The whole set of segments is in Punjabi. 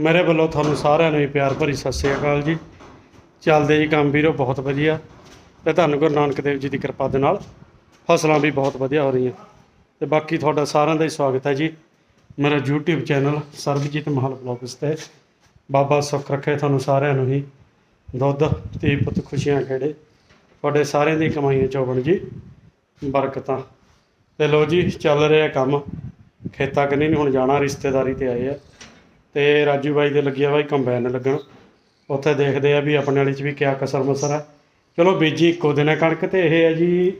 ਮੇਰੇ ਵੱਲੋਂ ਤੁਹਾਨੂੰ ਸਾਰਿਆਂ ਨੂੰ ਹੀ ਪਿਆਰ ਭਰੀ ਸਤਿ ਸ੍ਰੀ ਅਕਾਲ ਜੀ। ਚੱਲਦੇ ਜੀ ਕੰਮ ਵੀਰੋ, ਬਹੁਤ ਵਧੀਆ। ਤੇ ਧੰਨ ਗੁਰੂ ਨਾਨਕ ਦੇਵ ਜੀ ਦੀ ਕਿਰਪਾ ਦੇ ਨਾਲ ਫਸਲਾਂ ਵੀ ਬਹੁਤ ਵਧੀਆ ਹੋ ਰਹੀਆਂ। ਤੇ ਬਾਕੀ ਤੁਹਾਡਾ ਸਾਰਿਆਂ ਦਾ ਹੀ ਸਵਾਗਤ ਹੈ ਜੀ। ਮੇਰਾ YouTube ਚੈਨਲ ਸਰਬਜੀਤ ਮਹਲ ਬਲੌਗਸ ਤੇ ਬਾਬਾ ਸੁੱਖ ਰੱਖੇ ਤੁਹਾਨੂੰ ਸਾਰਿਆਂ ਨੂੰ ਹੀ। ਦੁੱਧ ਤੇ ਪੁੱਤ, ਖੁਸ਼ੀਆਂ ਖੇੜੇ। ਤੁਹਾਡੇ ਸਾਰਿਆਂ ਦੀ ਕਮਾਈਆਂ ਚੋਬਣ ਜੀ, ਬਰਕਤਾਂ। ਤੇ ਲੋ ਜੀ, ਚੱਲ ਰਿਹਾ ਕੰਮ। ਖੇਤਾਂ ਕੰਨੀ ਨਹੀਂ ਹੁਣ ਜਾਣਾ, ਰਿਸ਼ਤੇਦਾਰੀ ਤੇ ਆਏ ਆ। ਤੇ ਰਾਜੂ ਬਾਈ ਦੇ ਲੱਗਿਆ ਬਾਈ ਕੰਬਾਈਨ ਲੱਗਣ। ਉੱਥੇ ਦੇਖਦੇ ਆ ਵੀ ਆਪਣੇ ਵਾਲੀ ਚ ਵੀ ਕਿਆ ਕਸਰ ਮਸਰ ਹੈ ਚਲੋ ਬੀਜੀ ਇੱਕੋ ਦਿਨ ਹੈ ਕਣਕ ਤੇ ਇਹ ਹੈ ਜੀ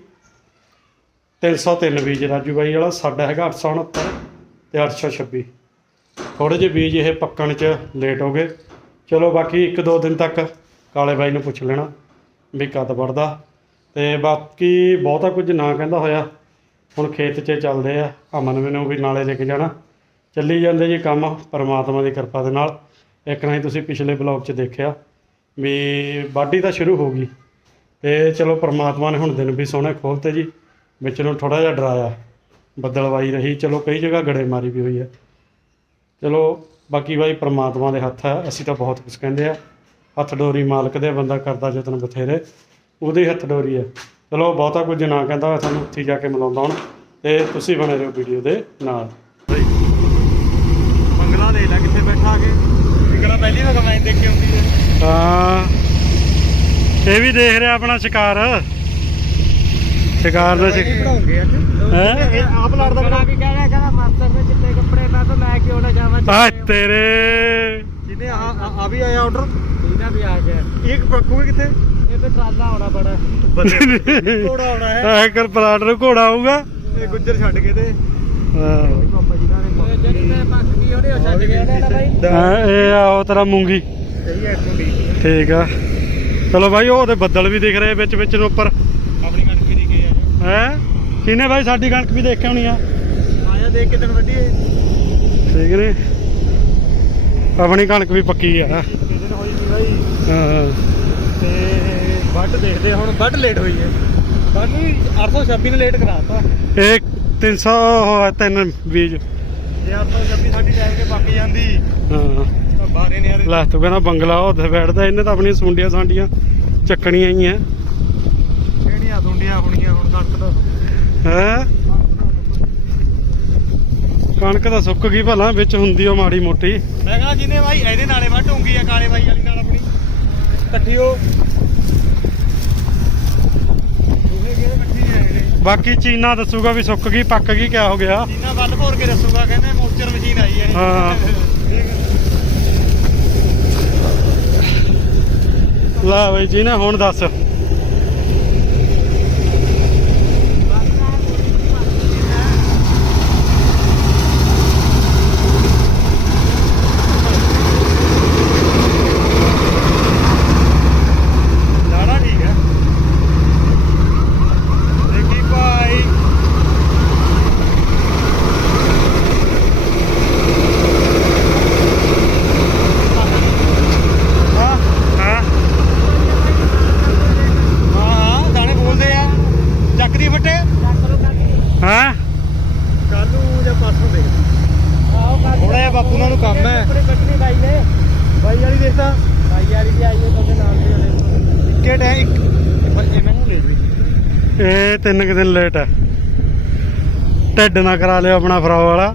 303 ਬੀਜ ਰਾਜੂ ਬਾਈ ਵਾਲਾ, ਸਾਡਾ ਹੈਗਾ 869 ਤੇ 826 ਥੋੜੇ ਜਿਹੇ ਬੀਜ ਇਹ ਪੱਕਣ ਚ ਲੇਟ ਹੋ ਗਏ। ਚਲੋ ਬਾਕੀ ਇੱਕ ਦੋ ਦਿਨ ਤੱਕ ਕਾਲੇ ਬਾਈ ਨੂੰ ਪੁੱਛ ਲੈਣਾ ਵੀ ਕਦ ਵੜਦਾ ਤੇ ਬਾਕੀ ਬਹੁਤਾ ਕੁਝ ਨਾ ਕਹਿੰਦਾ ਹੋਇਆ। ਹੁਣ ਖੇਤ 'ਚ ਚੱਲਦੇ ਆ, ਅਮਨ ਮੈਨੂੰ ਵੀ ਨਾਲੇ ਲੈ ਕੇ ਜਾਣਾ। ਚੱਲੀ ਜਾਂਦੇ ਜੀ ਕੰਮ ਪਰਮਾਤਮਾ ਦੀ ਕਿਰਪਾ ਦੇ ਨਾਲ। ਇੱਕ ਨਾ ਹੀ ਤੁਸੀਂ ਪਿਛਲੇ ਬਲੌਗ 'ਚ ਦੇਖਿਆ ਵੀ ਵਾਢੀ ਤਾਂ ਸ਼ੁਰੂ ਹੋ ਗਈ। ਤੇ ਚਲੋ ਪਰਮਾਤਮਾ ਨੇ ਹੁਣ ਦਿਨ ਵੀ ਸੋਹਣੇ ਖੋਲਤੇ ਜੀ, ਵਿੱਚ ਨੂੰ ਥੋੜਾ ਜਿਹਾ ਡਰਾਇਆ। ਬੱਦਲਵਾਈ ਰਹੀ, ਚਲੋ ਕਈ ਜਗ੍ਹਾ ਗੜੇਮਾਰੀ ਵੀ ਹੋਈ ਹੈ। ਚਲੋ ਬਾਕੀ ਬਾਈ ਪਰਮਾਤਮਾ ਦੇ ਹੱਥ ਹੈ, ਅਸੀਂ ਤਾਂ ਬਹੁਤ ਕੁਝ ਕਹਿੰਦੇ ਆ। ਹੱਥ ਡੋਰੀ ਮਾਲਕ ਦੇ ਬੰਦਾ ਕਰਦਾ ਯਤਨ ਬਥੇਰੇ। ਉਹਦੇ ਹੱਥ ਡੋਰੀ ਹੈ। ਚਲੋ ਬਹੁਤਾ ਕੁਝ ਨਾ ਕਹਿੰਦਾ ਹੋਇਆ, ਤੁਹਾਨੂੰ ਉੱਥੇ ਜਾ ਕੇ ਮਿਲਾਉਂਦਾ ਹੁਣ। ਤੇ ਤੁਸੀਂ ਬਣੇ ਰਹੋ ਵੀਡੀਓ ਦੇ ਨਾਲ। ਬੰਗਲਾ ਦੇ ਲੈ ਕਿੱਥੇ ਬੈਠਾ ਕੇ। ਨਿਕਲਾ ਪਹਿਲੀ ਵਾਰ ਕਮਾਈ ਦੇਖ ਕੇ ਆਉਂਦੀ ਹੈ। ਹਾਂ ਇਹ ਵੀ ਦੇਖ ਰਿਹਾ ਆਪਣਾ ਸ਼ਿਕਾਰ। ਸ਼ਿਕਾਰ ਦਾ ਸ਼ਿਕ- ਪੜਾਉਂਗੇ ਅੱਜ। ਹੈਂ? ਇਹ ਆਪ ਲੜਦਾ ਬਣਾ ਕੇ ਕਹਿ ਰਿਹਾ ਕਹਿੰਦਾ ਮਾਸਟਰ ਨੇ ਚਿੱਟੇ ਕੱਪੜੇ ਮੈਂ ਤਾਂ ਲੈ ਕੇ ਉਹਨੇ ਜਾਵਾਂ ਆ ਤੇਰੇ। ਜਿਹਨੇ ਆ ਆ- ਆ ਵੀ ਆਇਆ ਆਰਡਰ ਇਹਦਾ ਵੀ ਆ ਗਿਆ। ਇੱਕ ਪੱਕੂਗੇ ਕਿੱਥੇ? ਇਹ ਤੇ ਟਰਾਲਾ ਆਉਣਾ ਬੜਾ। ਘੋੜਾ ਆਉਣਾ ਹੈ। ਐ ਕਰ ਪਲਾਟ ਨੂੰ ਘੋੜਾ ਆਊਗਾ। ਇਹ ਗੁੱਜਰ ਛੱਡ ਕੇ ਤੇ। ਹਾਂ। ਪਾਪਾ ਜੀ ਨੇ ਜਿਹੜੀ ਤੇ ਪੱਕ ਗਈ ਉਹਨੇ ਉਹ ਛੱਡ ਗਿਆ ਨਾ ਬਾਈ ਹਾਂ, ਇਹ ਆ ਉਹ ਤੇਰਾ ਮੂੰਗੀ। ਸਹੀ ਹੈ ਇੱਥੋਂ ਦੀ ਠੀਕ ਆ। ਚਲੋ ਬਾਈ ਬੱਦਲ ਵੀ ਦਿਖ ਰਹੇ ਵਿੱਚ ਵਿੱਚ ਨੂੰ ਉੱਪਰ। ਆਪਣੀ ਕਣਕ ਵੀ ਨਹੀਂ ਗਈ ਆ। ਹੈ? ਕਿਨੇ ਬਾਈ ਸਾਡੀ ਕਣਕ ਵੀ ਦੇਖ ਕੇ ਆਉਣੀ ਆ। ਆਇਆ ਦੇਖ ਕੇ ਤੈਨੂੰ ਵੱਡੀ ਠੀਕ ਨੇ? ਆਪਣੀ ਕਣਕ ਵੀ ਪੱਕੀ ਆ। ਹਾਂ। ਤੇ ਦੇਖਦੇ ਹੁਣ ਵੱਢ ਲੇਟ ਹੋਈ ਹੈ ਨਹੀਂ 826 ਨੇ ਲੇਟ ਕਰਾਤਾ। ਇਹ 300 ਹੋਇਆ ਤਿੰਨ ਬੀਜ। ਜੇ 826 ਸਾਡੀ ਟਾਈਮ ਕੇ ਪੱਕ ਜਾਂਦੀ ਹਾਂ। ਤਾਂ ਬਾਰੇ ਨੇ ਯਾਰ ਲੈ ਤੂੰ ਕਹਿੰਦਾ ਬੰਗਲਾ ਉੱਥੇ ਬੈਠਦਾ ਇਹਨੇ ਤਾਂ ਆਪਣੀਆਂ ਸੁੰਡੀਆਂ ਸਾਂਡੀਆਂ ਚੱਕਣੀਆਂ ਹੀ ਆ ਕਿਹੜੀਆਂ ਸੁੰਡੀਆਂ ਹੋਣੀਆਂ ਹੁਣ ਕਣਕ ਦਾ? ਹੈ? ਕਣਕ ਤਾਂ ਸੁੱਕ ਗਈ ਭਲਾ ਵਿੱਚ ਹੁੰਦੀ ਉਹ ਮਾੜੀ ਮੋਟੀ। ਮੈਂ ਕਹਾਂ ਜਿਹਨੇ ਬਾਈ ਇਹਦੇ ਨਾਲੇ ਹੋਊਗੀ ਆ ਕਾਲੇ ਬਾਈ ਵਾਲੀ ਨਾਲ ਆਪਣੀ। ਇਕੱਠੀ ਉਹ ਇਹ ਕਿਹੜੇ ਇਕੱਠੀ ਹੈ ਇਹਦੇ ਬਾਕੀ ਚੀਨਾ ਦੱਸੂਗਾ ਵੀ ਸੁੱਕ ਗਈ ਪੱਕ ਗਈ ਕਿਆ ਹੋ ਗਿਆ। ਜਿੰਨਾ ਵੱਲ ਭੋਰ ਕੇ ਦੱਸੂਗਾ ਕਹਿੰਦੇ ਮੋਚਰ ਮਸ਼ੀਨ ਆਈ ਹੈ। ਹਾਂ। ਲੈ ਬਈ ਜੀ ਨੇ ਹੁਣ ਦੱਸ ਲਾੜਾ ਠੀਕ ਹੈ ਦੇਖੀ ਭਾਈ ਹਾਂ ਹਾਂ ਹਾਂ ਹਾਂ ਦਾਣੇ ਬੋਲਦੇ ਆ ਚੱਕਦੀ ਫੱਟੇ ਹਾਂ ਕੱਲ ਨੂੰ ਜਾਂ ਪਰਸੋਂ ਦੇਖ ਥੋੜਾ ਜਿਹਾ ਬਾਪੂ ਨਾਲ ਨੂੰ ਕੰਮ ਹੈ ਕੱਟਣੀ ਬਾਈ ਨੇ ਬਾਈ ਵਾਲੀ ਦੇਖਦਾ ਬਾਈ ਵਾਲੀ ਵੀ ਆਈ ਹੈ ਤੁਹਾਡੇ ਨਾਲ ਦੇ ਵਾਲੇ ਇੱਕੇ ਟਾਈਮ ਇੱਕ ਪਰ ਇਹ ਮੈਨੂੰ ਲੈ ਵੀ ਇਹ ਤਿੰਨ ਕੁ ਦਿਨ ਲੇਟ ਹੈ ਢਿੱਡ ਨਾ ਕਰਾ ਲਿਓ ਆਪਣਾ ਫਰਾਓ ਵਾਲਾ।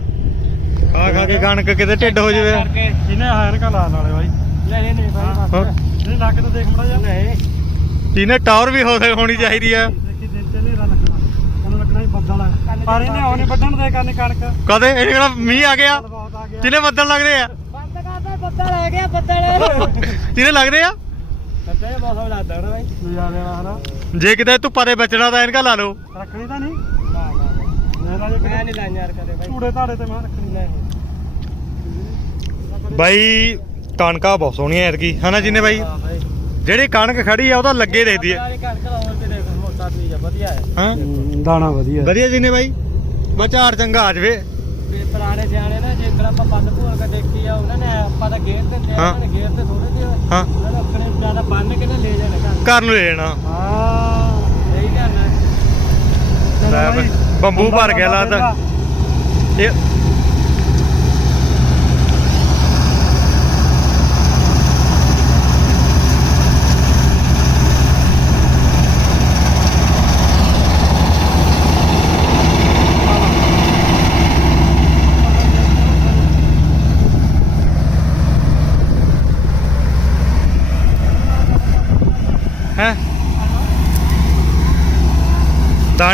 ਖਾ ਖਾ ਕੇ ਕਣਕ ਕਿਤੇ ਢਿੱਡ ਹੋ ਜਾਵੇ। ਇਹਨੇ ਐਨਕਾਂ ਲਾ ਨਾਲੇ ਬਾਈ। ਲੈ ਲੈ ਨਹੀਂ ਹੋਰ? ਨਹੀਂ ਲੱਗ ਤਾਂ ਦੇਖ ਮੜਾ ਜਾ ਨਹੀਂ। ਜਿਹਨੇ ਟਾਵਰ ਵੀ ਹੋ ਹੋਣੀ ਚਾਹੀਦੀ ਆ। ਦੇਖੀ ਦਿਨ ਤੇ ਨੇਰਾ ਲੱਗਣਾ ਉਹਨੂੰ ਲੱਗਣਾ ਹੀ ਬੱਦਲ ਹੈ ਪਰ ਇਹਨੇ ਉਹਨੇ ਵੱਢਣ ਦੇ ਕਰਨੀ ਕਣਕ। ਕਦੇ ਇਹ ਕਿਹੜਾ ਮੀਂਹ ਆ ਗਿਆ। ਬਹੁਤ ਆ ਗਿਆ। ਜਿਹਨੇ ਬੱਦਲ ਲੱਗਦੇ ਆ? ਬੰਦ ਕਰਦਾ ਬੱਦਲ ਆ ਗਿਆ ਬੱਦਲ। ਜਿਹਨੇ ਲੱਗਦੇ ਆ? ਲੱਗਦਾ ਨਾ ਬਾਈ। ਨਜ਼ਾਰੇ ਜੇ ਕਿਤੇ ਧੁੱਪਾਂ ਦੇ ਬਚਣਾ ਤਾਂ ਐਨਕਾਂ ਲਾ ਲਓ। ਰੱਖਣੀ ਤਾਂ ਨਹੀਂ? ਨਾ ਨਾ ਜੇ ਮੈਂ ਨਹੀਂ ਲਾਈਆਂ ਯਾਰ ਕਦੇ ਬਾਈ। ਚੂੜੇ ਧਾੜੇ ਤੇ ਮੈਂ ਰੱਖਣੀ। ਨਹੀਂ ਬਾਈ ਕਣਕਾਂ ਬਹੁਤ ਸੋਹਣੀਆਂ ਐਤਕੀ। ਹਨਾ ਜਿਹਨੇ ਬਾਈ? ਹਾਂ ਬਾਈ। ਜਿਹੜੀ ਕਣਕ ਖੜੀ ਆ ਉਹ ਤਾਂ ਲੱਗੇ ਦੇਖਦੀ ਆ। ਯਾਰ ਕਣਕ ਦਾ ਹੋਰ ਤੇ ਦੇਖ ਮੋਟਾ ਚੀਜ਼ ਆ ਵਧੀਆ ਹੈ। ਹਾਂ? ਦਾਣਾ ਵਧੀਆ। ਵਧੀਆ ਜਿਹਨੇ ਬਾਈ? ਬਸ ਝਾੜ ਚੰਗਾ ਆ ਜਵੇ। ਪੁਰਾਣੇ ਸਿਆਣੇ ਨਾ ਜੇ ਇੱਕ ਆਪਾਂ ਬੰਦ ਭੂਰ ਕੇ ਦੇਖੀ ਆ ਉਹਨਾਂ ਨੇ ਆਪਾਂ ਤਾਂ ਗੇਰ ਤੇ ਨੇ ਗੇਰ ਤੇ ਥੋੜੇ ਜਿਹੇ ਹਾਂ। ਉਹਨਾਂ ਨੇ ਜ਼ਿਆਦਾ ਬੰਨ ਕੇ ਨਾ ਲੈ ਜਾਣਾ ਘਰ? ਘਰ ਨੂੰ ਲੈ ਜਾਣਾ। ਹਾਂ ਸਹੀ ਗੱਲ ਹੈ। ਲੈ ਬਾਈ, ਬੰਬੂ ਭਰ ਗਿਆ ਲੱਗਦਾ। ਇਹ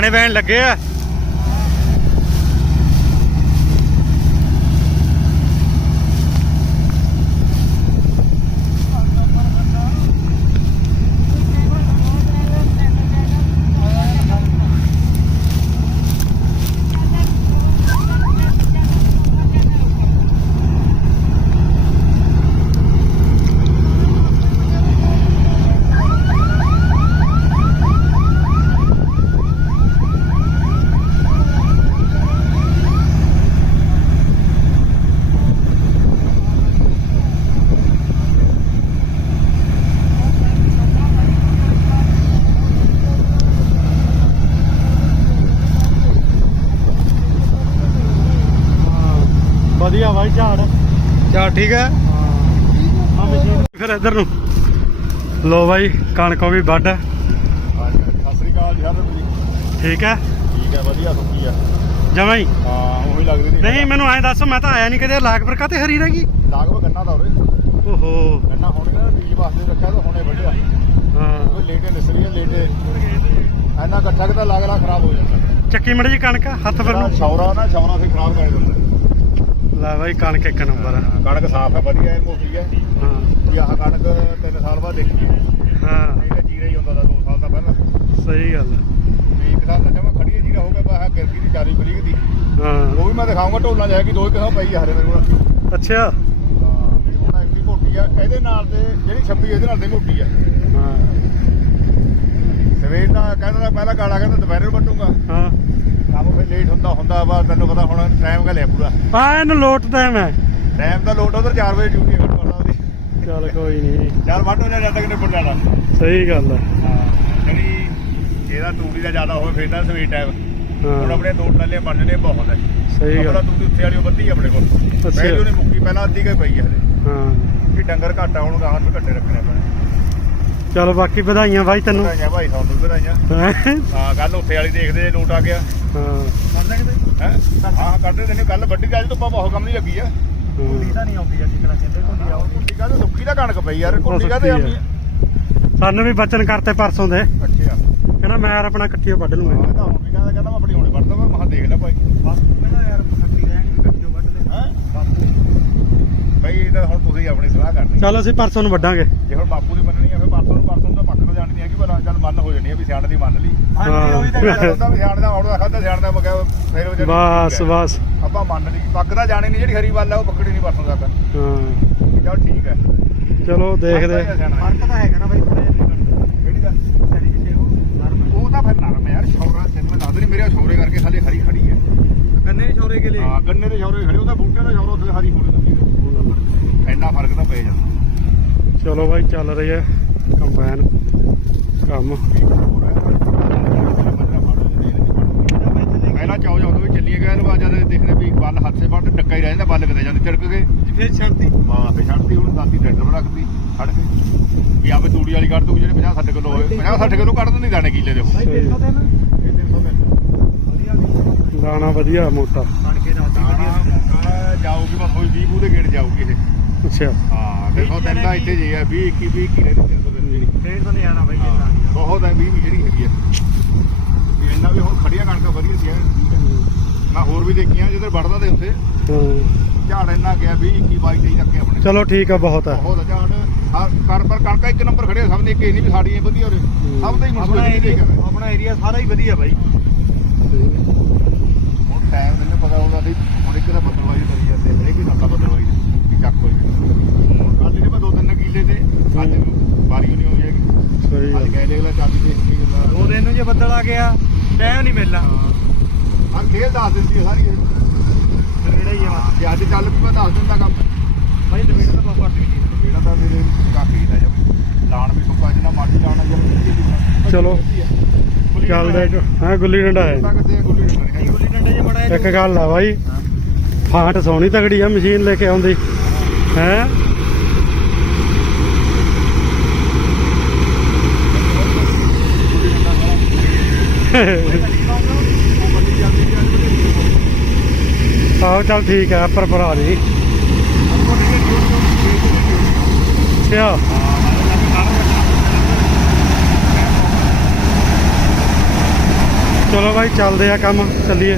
ਦਾਣੇ ਪੈਣ ਲੱਗੇ ਆ। ਵਧੀਆ ਬਾਈ ਝਾੜ। ਚਾ ਠੀਕ ਹੈ? ਮਸ਼ੀਨ। ਫਿਰ ਇੱਧਰ ਨੂੰ। ਲੋ ਬਾਈ ਕਣਕੋ ਵੀ ਵੱਢ। ਸਤਿ ਸ੍ਰੀ ਅਕਾਲ ਜੀ ਹਰ ਜੀ। ਠੀਕ ਹੈ? ਠੀਕ ਹੈ ਵਧੀਆ ਸੁੱਕੀ ਆ ਜਮਾਂ ਹੀ? ਹਾਂ ਉਹੀ ਲੱਗਦੀ ਨਹੀਂ। ਨਹੀਂ ਮੈਨੂੰ ਐਂ ਦੱਸ ਮੈਂ ਤਾਂ ਆਇਆ ਨਹੀਂ ਕਦੇ। ਲਾਗ ਪਰ ਕਾਤੇ ਹਰੀ ਰਹਿ ਗਈ? ਲਾਗਵ ਗੰਨਾ ਦਾ ਉਰੇ। ਓਹੋ। ਗੰਨਾ ਹੋਣੇ ਨਾ ਬੀਜ ਵਾਸਤੇ ਰੱਖਿਆ ਤਾਂ ਹੁਣੇ ਵੱਢਿਆ। ਹਾਂ। ਲੇਟੇ ਨਿਸਰੀ ਲੇਟੇ। ਐਨਾ ਇਕੱਠਾ ਕਿਤਾ ਲੱਗ ਲਾ ਖਰਾਬ ਹੋ ਜਾਂਦਾ। ਚੱਕੀ ਮੜੀ ਜੀ ਕਣਕ ਹੱਥ ਫਿਰ ਨੂੰ ਸ਼ੌਰਾ ਨਾ ਸ਼ੌਰਾ ਸੇ ਖਰਾਬ ਕਰ ਦਿੰਦਾ। ਲੈ ਬਾਈ ਕਣਕ ਇੱਕ ਨੰਬਰ ਆ। ਕਣਕ ਸਾਫ਼ ਹੈ ਵਧੀਆ ਹੈ ਮੋਟੀ ਹੈ ਹਾਂ। ਵੀ ਆਹ ਕਣਕ 3 ਸਾਲ ਬਾਅਦ ਦੇਖੀ ਹੈ ਹਾਂ। ਨਹੀਂ ਤਾਂ ਜੀਰਾ ਹੀ ਹੁੰਦਾ ਦਾ 2 ਸਾਲ ਦਾ ਪਹਿਲਾਂ। ਸਹੀ ਗੱਲ ਆ। ਵੀ ਇੱਕ ਸਾਲ ਤਾਂ ਜਮਾ ਖੜੀ ਹੈ ਜੀਰਾ ਹੋ ਗਿਆ ਬਾਹਰ ਗਿਰਗੀ ਦੀ 40 ਬਲੀਗ ਦੀ ਹਾਂ। ਉਹ ਵੀ ਮੈਂ ਦਿਖਾਉਂਗਾ ਢੋਲਾਂ ਜਾਏਗੀ ਦੋ ਹੀ ਕਿਸਮ ਪਈ ਆ ਹਰੇ ਮੇਰੇ ਕੋਲ। ਅੱਛਾ। ਹਾਂ, ਵੀ ਹੁਣ ਇੱਕ ਹੀ ਮੋਟੀ ਆ। ਇਹਦੇ ਨਾਲ ਤੇ ਜਿਹੜੀ 26 ਇਹਦੇ ਨਾਲ ਤੇ ਮੋਟੀ ਆ। ਹਾਂ। ਸਵੇਰ ਦਾ ਕਹਿੰਦਾ ਤਾਂ ਪਹਿਲਾਂ ਕਾਲਾ ਕਹਿੰਦਾ ਦੁਪਹਿਰੇ ਨੂੰ ਵੱਟੂਗਾ ਹਾਂ। ਕੰਮ ਫਿਰ ਲੇਟ ਹੁੰਦਾ ਹੁੰਦਾ ਵਾ ਤੈਨੂੰ ਪਤਾ ਹੁਣ ਟਾਈਮ ਘਲਿਆ ਪੂਰਾ। ਆ ਇਹਨੂੰ ਲੋਟ ਟਾਈਮ ਹੈ। ਟਾਈਮ ਦਾ ਲੋਟ ਉਧਰ 4 ਵਜੇ ਡਿਊਟੀ ਹੈ ਕਰਦਾ ਉਹਦੀ। ਚੱਲ ਕੋਈ ਨਹੀਂ ਚੱਲ ਵੱਟ ਹੋ ਜਾ ਜਦ ਤੱਕ ਨਿਬੜ ਜਾਣਾ ਸਹੀ ਗੱਲ ਆ ਹਾਂ ਜਿਹੜੀ ਇਹਦਾ ਤੂੜੀ ਦਾ ਜ਼ਿਆਦਾ ਹੋਵੇ ਫਿਰ ਤਾਂ ਸਵੇਰ ਟਾਈਮ ਹੁਣ ਹਾਂ ਆਪਣੇ ਦੋ ਟੱਲੇ ਬਣ ਜਣੇ ਬਹੁਤ ਹੈ। ਸਹੀ ਆਪਣਾ ਗੱਲ। ਤੂੜੀ ਉੱਥੇ ਵਾਲੀ ਉਹ ਵੱਧੀ ਆਪਣੇ ਕੋਲ। ਅੱਛਾ। ਪਹਿਲੇ ਉਹਨੇ ਮੁੱਕੀ ਪਹਿਲਾਂ ਅੱਧੀ ਕੁ ਪਈ ਹੈ ਹਾਂ। ਵੀ ਡੰਗਰ ਘੱਟ ਹੁਣ ਗਾਹਾਂ ਨੂੰ ਘੱਟੇ ਰੱਖਣੇ ਆਪਣੇ ਚਲ ਬਾਕੀ ਵਧਾਈਆਂ ਬਾਈ ਤੈਨੂੰ। ਵਧਾਈਆਂ ਭਾਈ ਤੁਹਾਨੂੰ ਵੀ ਵਧਾਈਆਂ। ਹੈਂ? ਕੱਲ ਉੱਥੇ ਵਾਲੀ ਦੇਖਦੇ ਲੋਟ ਆ ਗਿਆ। ਹਾਂ। ਕਰਦੇ ਤੈਨੂੰ ਕੱਲ ਵੱਡੀ ਗੱਲ ਤੋਂ ਬਹੁਤ ਕੰਮ ਨਹੀਂ ਲੱਗੀ ਆ। ਹਾਂ। ਤਾਂ ਨਹੀਂ ਆਉਂਦੀ ਆ ਜਿੱਕਣਾ ਕਹਿੰਦੇ ਕੁੰਡੀ ਆਉਂਦੀ। ਕੁੰਡੀ ਕਾਹਦੇ ਸੁੱਕੀ ਦਾ ਕਣਕ ਪਈ ਯਾਰ ਕੁੰਡੀ ਸੁੱਕੀ ਕਾਹਦੇ ਆ। ਆਉਂਦੀ ਆ? ਸਾਨੂੰ ਵੀ ਬਚਨ ਕਰਤੇ ਪਰਸੋਂ ਦੇ। ਅੱਛਾ। ਕਹਿੰਦਾ ਮੈਂ ਯਾਰ ਆਪਣਾ ਇਕੱਠੀਓ ਵੱਢ ਹਾਂ ਲੂੰਗਾ ਇਹ ਤਾਂ ਹੁਣ ਵੀ ਕਹਿੰਦਾ ਕਹਿੰਦਾ ਮੈਂ ਆਪਣੀ ਹੁਣੇ ਵੜਦਾ ਮੈਂ ਮਹਾ ਦੇਖ ਲੈ ਭਾਈ। ਬਾਪੂ ਕਹਿੰਦਾ ਯਾਰ ਖੱਟੀ ਰਹਿਣੀ ਕੱਟਿਓ ਵੱਢ ਲੈ। ਹੈ? ਬਾਪੂ। ਭਾਈ ਇਹ ਤਾਂ ਹੁਣ ਤੁਸੀਂ ਆਪਣੀ ਸਲਾਹ ਕਰਨੀ। ਚੱਲ ਅਸੀਂ ਪਰਸੋਂ ਨੂੰ ਵੱਢਾਂਗੇ। ਜੇ ਹੁਣ ਬਾਪੂ ਦੀ ਮੰਨਣੀ ਆ ਫਿਰ ਪਰਸੋਂ ਪਰ ਚੱਲ ਮੰਨ ਹੋ ਜਾਣੀ ਆ ਵੀ ਸਿਆਣੇ ਦੀ ਮੰਨ ਲਈ। ਹਾਂ। ਉਹੀ ਤਾਂ ਗੱਲ ਹੁੰਦਾ ਵੀ ਸਿਆਣੇ ਦਾ ਆਉਣਾ ਖਾਦਾ ਸਿਆਣੇ ਦਾ ਮਗਾ ਫਿਰ ਉਹ ਜਿਹੜੀ ਬਸ ਠੀਕ ਹੈ। ਬਸ। ਆਪਾਂ ਮੰਨ ਲਈ। ਪੱਕ ਤਾਂ ਜਾਣੀ ਨਹੀਂ ਜਿਹੜੀ ਹਰੀ ਵੱਲ ਆ ਉਹ ਪੱਕੜੀ ਨਹੀਂ ਪਰਸੋਂ ਤੱਕ। ਹਾਂ। ਚਲ ਠੀਕ ਹੈ। ਚਲੋ ਦੇਖਦੇ ਫ਼ਰਕ ਤਾਂ ਹੈਗਾ ਨਾ ਬਾਈ ਥੋੜਾ ਜਿਹਾ ਕਿਹੜੀ ਦਾ ਚਲੀ ਕਿਤੇ ਉਹ ਨਰਮ ਉਹ ਤਾਂ ਫਿਰ ਨਰਮ ਹੈ ਯਾਰ ਸ਼ੌਰਾ ਤੈਨੂੰ ਮੈਂ ਦੱਸ ਨਹੀਂ ਮੇਰੇ ਸ਼ੌਰੇ ਕਰਕੇ ਸਾਲੇ ਹਰੀ ਖੜੀ ਹੈ। ਗੰਨੇ ਦੇ ਛੋਰੇ ਕੇ ਲਈ ਹਾਂ ਗੰਨੇ ਦੇ ਸ਼ੌਰੇ ਖੜੇ ਉਹਦਾ ਬੂਟੇ ਦਾ ਸ਼ੌਰਾ ਉੱਥੇ ਹਰੀ ਹੋਣੀ ਹੁੰਦੀ ਇੰਨਾ ਫ਼ਰਕ ਤਾਂ ਪੈ ਜਾਂਦਾ। ਚਲੋ ਬਾਈ ਚੱਲ ਰਹੀ ਹੈ। ਕੰਬਾਈਨ। ਕੰਮ। ਪਹਿਲਾਂ ਚਾਉ ਜਾਂਦਾ ਵੀ ਚੱਲੀਏ ਗਏ ਨੂੰ ਜਦ ਦੇਖਦੇ ਵੀ ਬੱਲ ਹੱਥ ਵੱਟ ਡੱਕਾ ਹੀ ਰਹਿ ਜਾਂਦਾ ਬੱਲ ਕਿਤੇ ਜਾਂਦੀ ਤਿੜਕ ਗਏ ਫਿਰ ਛੱਡਤੀ। ਹਾਂ ਫੇ ਛੱਡਤੀ ਹੁਣ ਸਾਥੀ ਟਰੈਕਟਰ ਰੱਖਦੀ ਛੱਡ ਕੇ। ਵੀ ਆਪੇ ਤੂੜੀ ਵਾਲੀ ਕੱਢ ਦੂ ਜਿਹੜੇ 50 60 ਕਿਲੋ ਹੋਏ। 50 60 ਕਿਲੋ ਕੱਢ ਦਿੰਦੀ ਦਾਣੇ ਕਿੱਲੇ ਦੇ ਉਹ। ਸਹੀ। ਇਹ 300 ਵਧੀਆ ਵੀ ਦਾਣਾ ਵਧੀਆ ਮੋਟਾ। ਕੇ ਜਾਊਗੀ ਬਸ ਹੋਈ 20 ਬੂਦੇ ਗੇੜ ਜਾਊਗੀ ਇਹ। ਅੱਛਾ। ਹਾਂ ਦੇਖੋ ਤਿੰਨ ਤਾਂ ਇੱਥੇ ਜੇ ਆ 20 21 20 21 ਰਹਿੰਦੀ 300 ਦਿਨ ਜਿਹੜੀ ਫੇਰ ਤਾਂ ਨਹੀਂ ਆਣਾ ਬਾਈ ਹਾਂ, ਬਹੁਤ ਹੈ 20 ਜਿਹੜੀ ਹੈਗੀ ਆ। ਵੀ ਇੰਨਾ ਵੀ ਹੁਣ ਖੜੀਆਂ ਕਣਕਾਂ ਵਧੀਆ ਸੀ ਠੀਕ ਹੈ ਮੈਂ ਹੋਰ ਵੀ ਦੇਖੀਆਂ ਜਿੱਧਰ ਵੜਦਾ ਤੇ ਉੱਥੇ। ਹਾਂ। ਝਾੜ ਇੰਨਾ ਗਿਆ 20 21 22 23 ਤੱਕ ਆਪਣੇ। ਚਲੋ ਠੀਕ ਆ ਬਹੁਤ ਆ। ਬਹੁਤ ਆ ਝਾੜ। ਆ ਕਰ ਪਰ ਕਣਕਾਂ ਇੱਕ ਨੰਬਰ ਖੜੇ ਆ, ਸਭ ਨੇ ਕਿ ਨਹੀਂ ਵੀ ਸਾਡੀਆਂ ਵਧੀਆ ਉਰੇ ਸਭ ਦਾ ਹੀ ਆਪਣਾ ਮਸੂਲ ਏਰੀਆ ਨਹੀਂ ਦੇਖਿਆ ਆਪਣਾ ਏਰੀਆ ਸਾਰਾ ਹੀ ਵਧੀਆ ਬਾਈ। ਹੁਣ ਟਾਈਮ ਮੈਨੂੰ ਪਤਾ ਹੁੰਦਾ ਸੀ ਹੁਣ ਇੱਕ ਦਾ ਬਦਲਵਾਈ ਕਰੀ ਜਾਂਦੇ ਹਰੇਕ ਹੀ ਨਾਤਾ ਬਦਲਵਾਈ ਵੀ ਚੱਕ ਹੋਈ ਹੁਣ ਕੱਲ ਇਹਨੇ ਮੈਂ ਦੋ ਤਿੰਨ ਕਿੱਲੇ ਤੇ ਅੱਜ ਬਾਰੀ ਨਹੀਂ ਹੋਈ ਹੈਗੀ ਸਹੀ ਅੱਜ ਗੱਲ ਗਏ ਲੈ ਚਾਬੀ ਦੇ ਕੀ ਹੁੰਦਾ ਦੋ ਦਿਨ ਨੂੰ ਜੇ ਬੱਦਲ ਆ ਗਿਆ ਟਾਈਮ ਨਹੀਂ ਮਿਲਣਾ ਹਾਂ ਖੇਲ ਦੱਸ ਦਿੰਦੀ ਹੈ ਸਾਰੀ ਇਹ। ਨਵੇੜਾ ਹੀ ਆ ਜੇ ਅੱਜ ਚੱਲ ਵੀ ਮੈਂ ਦੱਸ ਦਿੰਦਾ ਕੰਮ ਬਾਈ ਨਵੇੜਾ ਤਾਂ ਬਹੁਤ ਘੱਟ ਵੀ ਨਹੀਂ ਜਿਹੜਾ ਤਾਂ ਮੇਰੇ ਕਾਫੀ ਦਾ ਜਮ ਲਾਣ ਵੀ ਸੁੱਕਾ ਜਿੰਨਾ ਮਰਜ਼ੀ ਲਾਉਣਾ ਜਦ ਚਲੋ। ਚੱਲਦੇ ਹਾਂ, ਗੁੱਲੀ ਡੰਡਾ ਹੈ। ਇੱਕ ਗੱਲ ਆ ਬਾਈ। ਫਾਂਟ ਸੋਹਣੀ ਤਗੜੀ ਆ ਮਸ਼ੀਨ ਲੈ ਕੇ ਆਉਂਦੀ। ਹੈ? ਆਹ, ਚੱਲ ਠੀਕ ਆ, ਪਰ ਭਰਾ ਦੀ। ਅੱਛਾ ਚਲੋ ਚਲੋ ਭਾਈ ਚੱਲਦੇ ਆ ਕੰਮ ਚੱਲੀਏ।